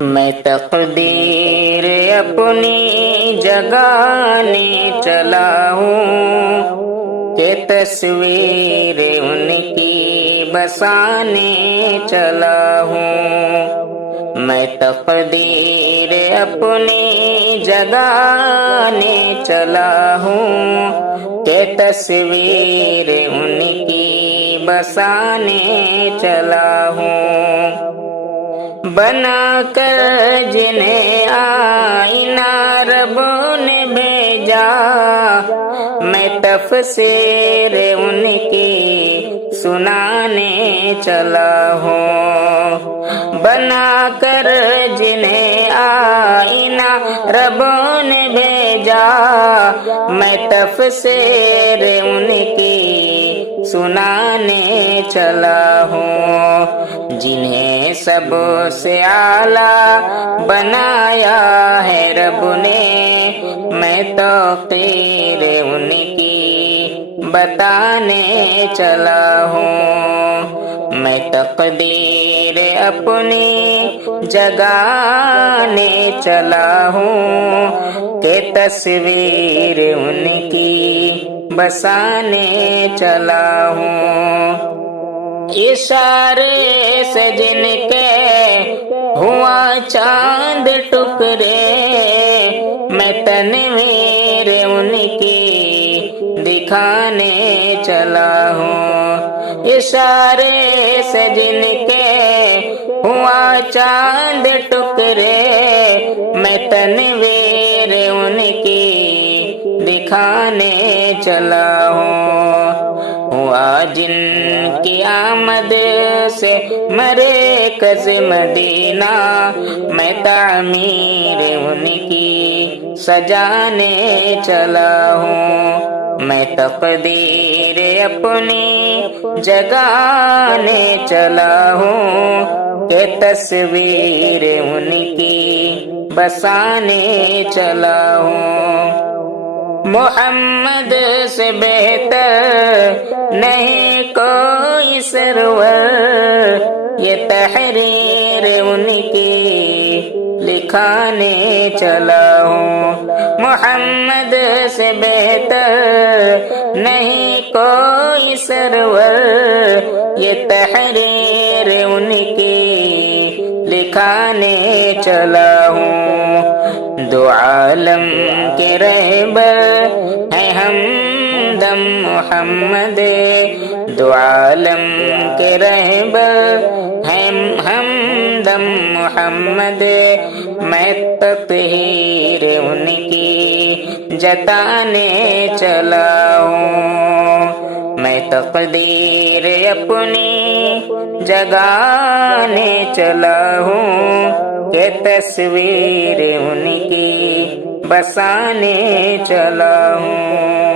میں تقدیر اپنی جگانے چلا ہوں کہ تصویر ان کی بسانے چلا ہوں۔ میں تقدیر اپنی جگانے چلا ہوں کہ تصویر ان کی بسانے چلا ہوں۔ بنا کر جنہیں آئینہ رب نے بھیجا، میں تفسیر ان کی سنانے چلا ہوں۔ بنا کر جنہیں آئینہ رب نے بھیجا، میں تفسیر ان کی سنانے چلا ہوں۔ جنہیں سب سے اعلیٰ بنایا ہے رب نے، میں توقیر ان کی بتانے چلا ہوں۔ میں تقدیر اپنی جگانے چلا ہوں کہ تصویر ان کی بسانے چلا ہوں۔ اشارے سے جن کے ہوا چاند ٹکڑے، میں تنویر ان کی دکھانے چلا ہوں۔ اشارے سے جن کے ہوا چاند ٹکڑے، میں تنویر ان کی دکھانے چلا ہوں۔ ہوا جن کی آمد سے مرکز مدینہ، میں تعمیر ان کی سجانے چلا ہوں۔ میں تقدیر اپنی جگانے چلا ہوں کہ تصویر ان کی بسانے چلا ہوں۔ محمد سے بہتر نہیں کوئی سرور، یہ تحریر ان کی لکھانے چلا ہوں۔ محمد سے بہتر نہیں کوئی سرور، یہ تحریر ان کی لکھانے چلا ہوں۔ دو عالم کے رہبر ہیں ہمدم محمد، دو عالم کے رہبر ہیں ہمدم محمد، میں تطہیر ان کی جتانے چلا ہوں۔ میں تقدیر اپنی جگانے چلا ہوں کہ تصویر ان کی بسانے چلا ہوں۔